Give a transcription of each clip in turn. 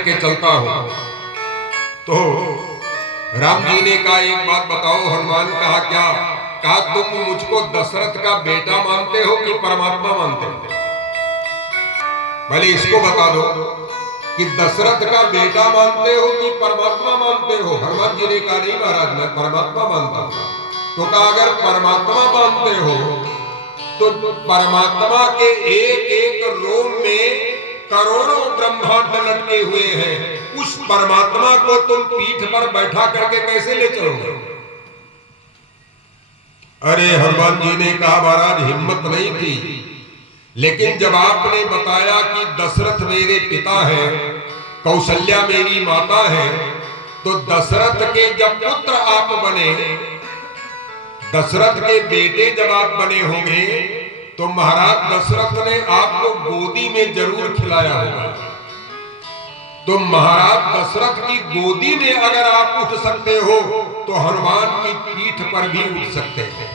करके चलता हूं। तो राम जी ने कहा एक बात बताओ। हनुमान कहा क्या? कहा तुम मुझको दशरथ का बेटा मानते हो कि परमात्मा मानते हो? भले इसको बता दो कि दशरथ का बेटा मानते हो कि परमात्मा मानते हो? हनुमान जी ने कहा नहीं महाराज, मैं परमात्मा मानता हूं। तो कहा अगर परमात्मा मानते हो तो परमात्मा के एक एक रोम में करोड़ों ब्रह्मांड लटके हुए हैं। उस परमात्मा को तुम पीठ पर बैठा करके कैसे ले चलोगे? अरे हनुमान जी ने कहा महाराज हिम्मत नहीं थी, लेकिन जब आपने बताया कि दशरथ मेरे पिता है, कौशल्या मेरी माता है, तो दशरथ के जब पुत्र आप बने, दशरथ के बेटे जब आप बने होंगे, तो महाराज दशरथ ने आपको गोदी में जरूर खिलाया होगा। तो महाराज दशरथ की गोदी में अगर आप उठ सकते हो तो हनुमान की पीठ पर भी उठ सकते हैं।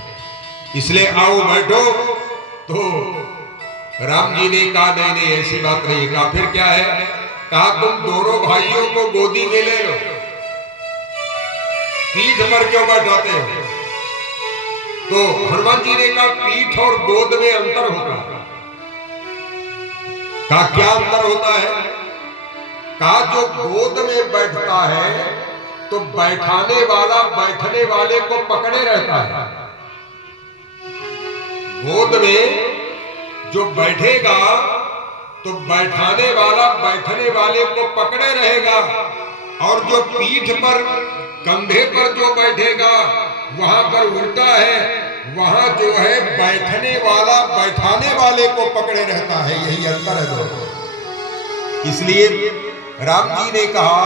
इसलिए आओ बैठो। तो राम जी ने कहा नहीं नहीं ऐसी बात नहीं। कहा फिर क्या है? कहा तुम दोनों भाइयों को गोदी में ले लो, पीठ पर क्यों बैठाते हो? तो हनुमान जी ने कहा पीठ और गोद में अंतर होता है। कहा क्या अंतर होता है? कहा जो गोद में बैठता है तो बैठाने वाला बैठने वाले को पकड़े रहता है। गोद में जो बैठेगा तो बैठाने वाला बैठने वाले को पकड़े रहेगा, और जो पीठ पर कंधे पर जो बैठेगा वहां पर उल्टा है, वहां जो है बैठने वाला बैठाने वाले को पकड़े रहता है। यही अंतर है दोनों। इसलिए राम जी ने कहा,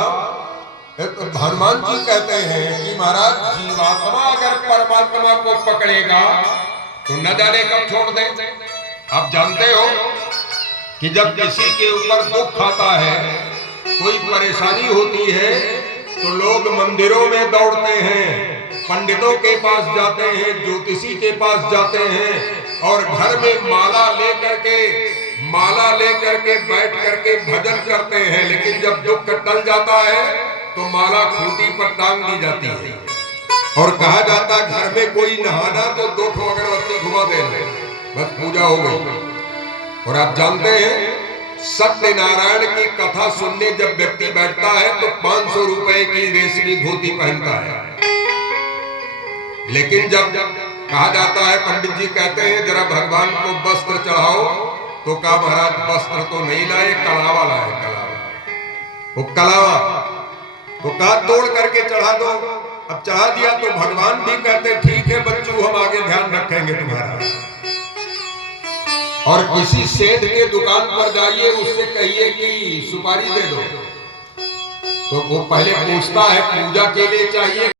हनुमान जी कहते हैं कि महाराज जीवात्मा अगर परमात्मा को पकड़ेगा तो न जाने कब छोड़ दे। आप जानते हो कि जब किसी के ऊपर दुख आता है, कोई परेशानी होती है, तो लोग मंदिरों में दौड़ते हैं, पंडितों के पास जाते हैं, ज्योतिषी के पास जाते हैं, और घर में माला लेकर के बैठ करके भजन करते हैं। लेकिन जब दुख टल जाता है तो माला खूंटी पर टांग दी जाती है और कहा जाता है घर में कोई नहाना तो 2 ठो अगरबत्ती घुमा देना, बस पूजा हो गई। और आप जानते हैं सत्यनारायण की कथा सुनने जब व्यक्ति बैठता है तो 500 रुपए की रेशमी धोती पहनता है। लेकिन जब कहा जाता है, पंडित जी कहते हैं जरा भगवान को वस्त्र चढ़ाओ, तो कहा महाराज वस्त्र तो नहीं लाए, कलावा लाए, कलावा। वो कलावा तो कहा तोड़ करके चढ़ा दो। अब चढ़ा दिया तो भगवान भी कहते ठीक है बच्चों, हम आगे ध्यान रखेंगे तुम्हारा। और किसी सेठ के दुकान पर जाइए, उससे कहिए कि सुपारी दे दो, तो वो पहले पूछता है पूजा के लिए चाहिए